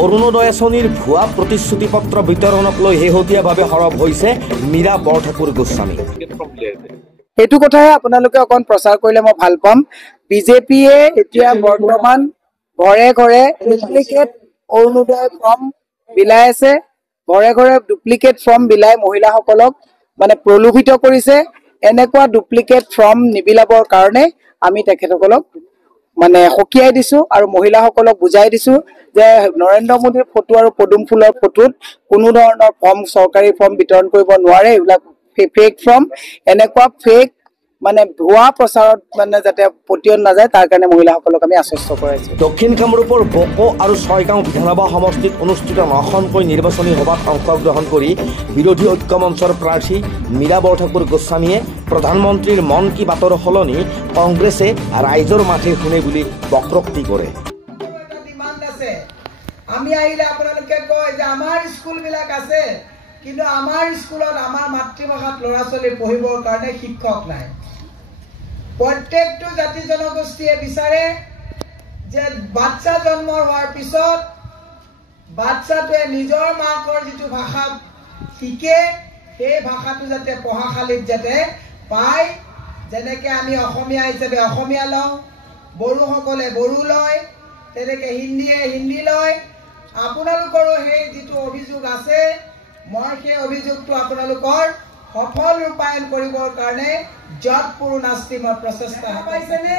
অৰুণোদয় আঁচনিৰ ভুৱা প্ৰতিশ্ৰুতি পত্ৰ বিতৰণক লৈ শেহতীয়াভাৱে সৰব হৈছে মীৰা বৰঠাকুৰ গোস্বামী। এইটো কথাই আপোনালোকে অকণ প্ৰচাৰ কৰিলে মই ভাল পাম। বিজেপিয়ে এতিয়া বৰ্তমান ঘৰে ঘৰে ডুপ্লিকেট অৰুণোদয় ফৰ্ম বিলাই আছে, ঘৰে ঘৰে ডুপ্লিকেট ফৰ্ম বিলাই মহিলাসকলক মানে প্ৰলোভিত কৰিছে। এনেকুৱা ডুপ্লিকেট ফৰ্ম নিবিলাবৰ কাৰণে আমি তেখেতসকলক মানে সকীয়াই দিছো আৰু মহিলাসকলক বুজাই দিছো যে নৰেন্দ্ৰ মোদীৰ ফটো আৰু পদুম ফুলৰ ফটোত কোনো ধৰণৰ ফৰ্ম চৰকাৰী ফৰ্ম বিতৰণ কৰিব নোৱাৰে। এইবিলাক ফেক ফৰ্ম, এনেকুৱা ফেক মানে ভুৱা প্ৰচাৰত মানে যাতে পতিয়ন নাযায় তাৰ কাৰণে মহিলাসকলক আমি আশ্বস্ত কৰাইছো। দক্ষিণ কামৰূপৰ বকো আৰু ছয়গাঁও বিধানসভা সমষ্টিত অনুষ্ঠিত 9খনকৈ নিৰ্বাচনী সভাত অংশগ্ৰহণ কৰি বিৰোধী ঐক্য মঞ্চৰ প্ৰাৰ্থী মীৰা বৰঠাকুৰ গোস্বামীয়ে প্ৰধানমন্ত্ৰীৰ মন কী বাতৰ সলনি কংগ্ৰেছে ৰাইজৰ মাথে শুনে বুলি বক্ৰোক্তি কৰে। আমি আহিলে আপোনালোকে কয় যে আমাৰ স্কুলবিলাক আছে, কিন্তু আমাৰ স্কুলত আমাৰ মাতৃভাষাত ল'ৰা ছোৱালী পঢ়িবৰ কাৰণে শিক্ষক নাই। প্ৰত্যেকটো জাতি জনগোষ্ঠীয়ে বিচাৰে যে বাচ্চা জন্ম হোৱাৰ পিছত বাচ্চাটোৱে নিজৰ মাকৰ যিটো ভাষা শিকে সেই ভাষাটো যাতে পঢ়াশালীত যাতে পায়। যেনেকৈ আমি অসমীয়া হিচাপে অসমীয়া লওঁ, বড়োসকলে বড়ো লয়, তেনেকৈ হিন্দীয়ে হিন্দী লয়। আপোনালোকৰো সেই যিটো অভিযোগ আছে, মই সেই অভিযোগটো আপোনালোকৰ সফল ৰূপায়ণ কৰিবৰ কাৰণে যত পুৰুণাস্তি মই প্ৰচেষ্টা পাইছেনে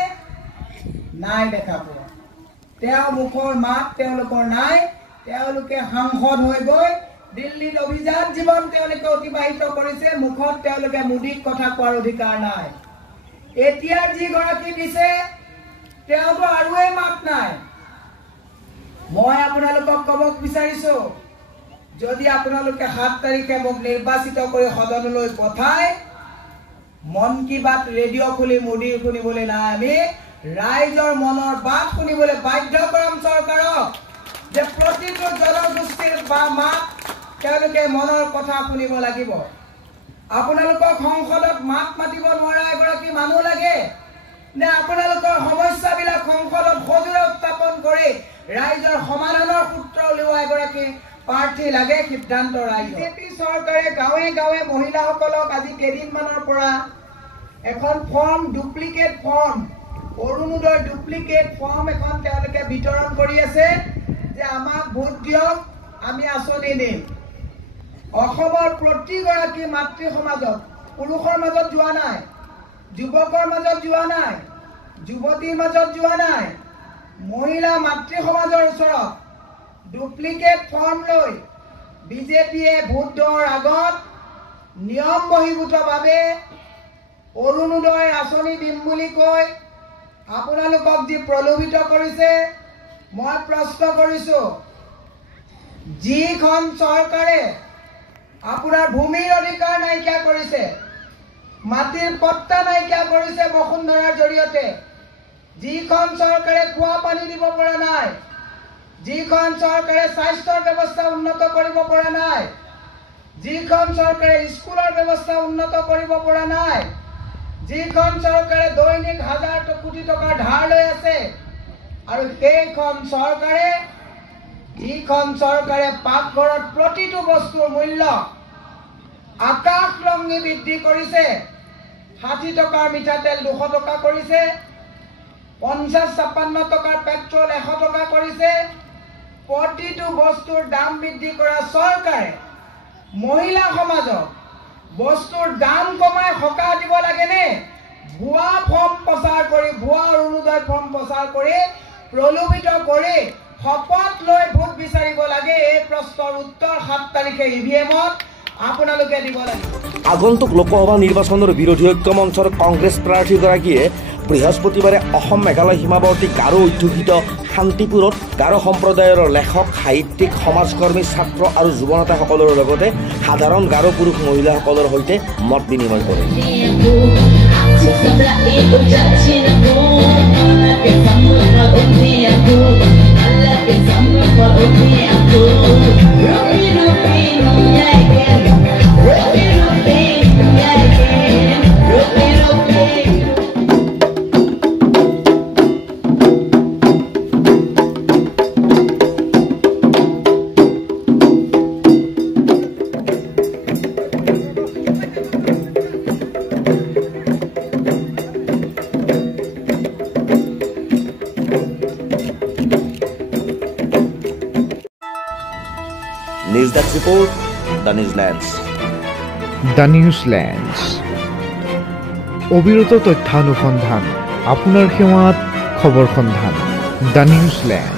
নাই দেখা পোৱা। তেওঁ মুখৰ মাত তেওঁলোকৰ নাই। তেওঁলোকে সাংসদ হৈ গৈ দিল্লীত অভিযান জীৱন তেওঁলোকে অতিবাহিত কৰিছে। মুখত তেওঁলোকে মোদীক কথা কোৱাৰ অধিকাৰ নাই। এতিয়া যিগৰাকী দিছে তেওঁতো আৰুৱে মাত নাই। মই আপোনালোকক ক'ব বিচাৰিছো, যদি আপোনালোকে 7 তাৰিখে মোক নিৰ্বাচিত কৰি সদনলৈ পঠায়, মন কী বাত ৰেডিঅ' খুলি মোদীৰ শুনিবলৈ নাই, আমি ৰাইজৰ মনৰ বাত শুনিবলৈ বাধ্য কৰাম চৰকাৰক যে প্ৰতিটো জনগোষ্ঠীৰ মাত তেওঁলোকে মনৰ কথা শুনিব লাগিব। আপোনালোকক সংসদত মাত মাতিব নোৱাৰা এগৰাকী মানুহ লাগে নে আপোনালোকৰ সমস্যাবিলাক সংসদত সজোৰে উত্থাপন কৰি ৰাইজৰ সমাধানৰ সূত্ৰ উলিওৱা এগৰাকী প্ৰাৰ্থী লাগে? সিদ্ধান্ত ৰাইজ। বিজেপি চৰকাৰে গাঁৱে গাঁৱে মহিলাসকলক আজি কেইদিনমানৰ পৰা এখন form, duplicate form, Orunodoi duplicate form এখন তেওঁলোকে বিতৰণ কৰি আছে যে আমাক ভোট দিয়ক, আমি আঁচনি দিম। অসমৰ প্ৰতিগৰাকী মাতৃ সমাজত, পুৰুষৰ মাজত যোৱা নাই, যুৱকৰ মাজত যোৱা নাই, যুৱতীৰ মাজত যোৱা নাই, মহিলা মাতৃ সমাজৰ ওচৰত ডুপ্লিকেট ফৰ্ম লৈ বিজেপিয়ে ভোট দিয়াৰ আগত নিয়ম বহিৰ্ভূতভাৱে অৰুণোদয় আঁচনি দিম বুলি কৈ আপোনালোকক যি প্ৰলোভিত কৰিছে, মই প্ৰশ্ন কৰিছো, যিখন চৰকাৰে আপোনাৰ ভূমিৰ অধিকাৰ নাইকিয়া কৰিছে, মাটিৰ পট্টা নাইকিয়া কৰিছে বসুন্ধৰাৰ জৰিয়তে, যিখন চৰকাৰে খোৱা পানী দিব পৰা নাই, যিখন চৰকাৰে স্বাস্থ্যৰ ব্যৱস্থা উন্নত কৰিব পৰা নাই, যিখন চৰকাৰে স্কুলৰ ব্যৱস্থা উন্নত কৰিব পৰা নাই, যিখন চৰকাৰে দৈনিক 1000 কোটি টকাৰ ধাৰ লৈ আছে, আৰু সেইখন চৰকাৰে যিখন চৰকাৰে পাকঘৰত প্ৰতিটো বস্তুৰ মূল্য আকাশলংঘী বৃদ্ধি কৰিছে, 60 টকাৰ মিঠাতেল 200 টকা কৰিছে, 50-56 টকাৰ পেট্ৰল 100 টকা কৰিছে, প্ৰতিটো বস্তুৰ দাম বৃদ্ধি কৰা চৰকাৰে মহিলা সমাজক বস্তুৰ দাম কমাই সকাহ দিব লাগেনে? ভুৱা ফৰ্ম প্ৰচাৰ কৰি, ভুৱা অৰুণোদয় ফৰ্ম প্ৰচাৰ কৰি প্ৰলোভিত কৰি শপত লৈ ভোট বিচাৰিব লাগে? এই প্ৰশ্নৰ উত্তৰ 7 তাৰিখে ইভিএমত আপোনালোকে দিব লাগিব। আগন্তুক লোকসভা নিৰ্বাচনৰ বিৰোধী ঐক্য মঞ্চৰ কংগ্ৰেছ প্ৰাৰ্থীগৰাকীয়ে বৃহস্পতিবাৰে অসম মেঘালয় সীমাৱৰ্তী গাৰো অধ্যুষিত শান্তিপুৰত গাৰো সম্প্ৰদায়ৰ লেখক, সাহিত্যিক, সমাজকৰ্মী, ছাত্ৰ আৰু যুৱ নেতাসকলৰ লগতে সাধাৰণ গাৰো পুৰুষ মহিলাসকলৰ সৈতে মত বিনিময় কৰে। News desk report, the New Zealand's. The New Zealand's, অবিৰত তথ্যানুসন্ধান, আপোনাৰ সেৱাত খবৰ সন্ধান। The New Zealand.